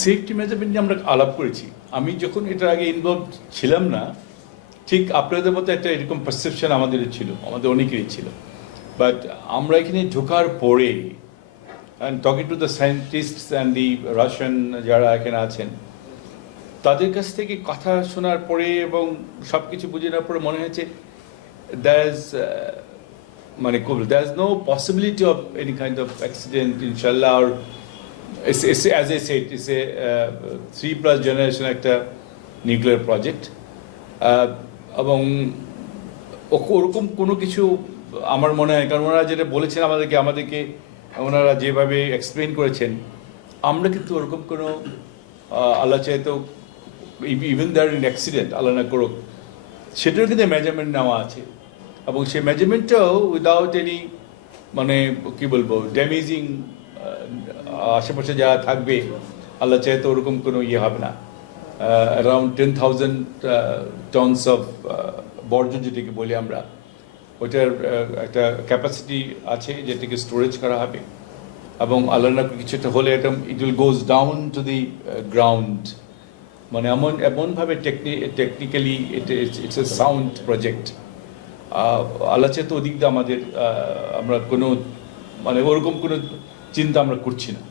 Safety measurement নিয়ে আমরা আলাপ করেছি। আমি যখন এটার আগে ইনভলভ ছিলাম না, ঠিক আপনাদের মতো একটা এরকম পারসেপশন আমাদের ছিল, আমাদের অনেকেরই ছিল। বাট আমরা এখানে ঢোকার পরে and talking to the scientists and the Russian যারা এখানে আছেন, তাদের কাছ থেকে কথা শোনার পরে এবং সব কিছু বুঝে নেওয়ার পরে মনে হয়েছে দ্যার ইজ মানে there is no possibility of any kind of accident ইনশাল্লাহ। আর as I said, it's a 3+ generation একটা নিউক্লিয়ার প্রজেক্ট, এবং ওরকম কোনো কিছু আমার মনে হয়, কারণ ওনারা যেটা বলেছেন আমাদেরকে ওনারা যেভাবে এক্সপ্লেন করেছেন, আমরা কিন্তু ওরকম কোনো আল্লাহ চাইতো ইভেন দ্যার ইন অ্যাক্সিডেন্ট আল্লাহ না করুক, সেটারও কিন্তু মেজারমেন্ট নেওয়া আছে, এবং সেই মেজারমেন্টটাও উইদাউট এনি মানে কি বলবো ড্যামেজিং আশেপাশে যারা থাকবে আল্লাহ চাইতো ওরকম কোনো ইয়ে হবে না। অ্যারাউন্ড 10,000 টনস অফ বর্জ্য যেটাকে বলি আমরা, ওইটার একটা ক্যাপাসিটি আছে যেটাকে স্টোরেজ করা হবে, এবং আল্লাহ না কিছুটা হলে এটা it will goes down to the ground. মানে এমনভাবে technically it's a sound project. আল্লাহ চাইতো ওদিক দিয়ে আমাদের আমরা কোনো মানে ওরকম কোনো চিন্তা আমরা করছি না।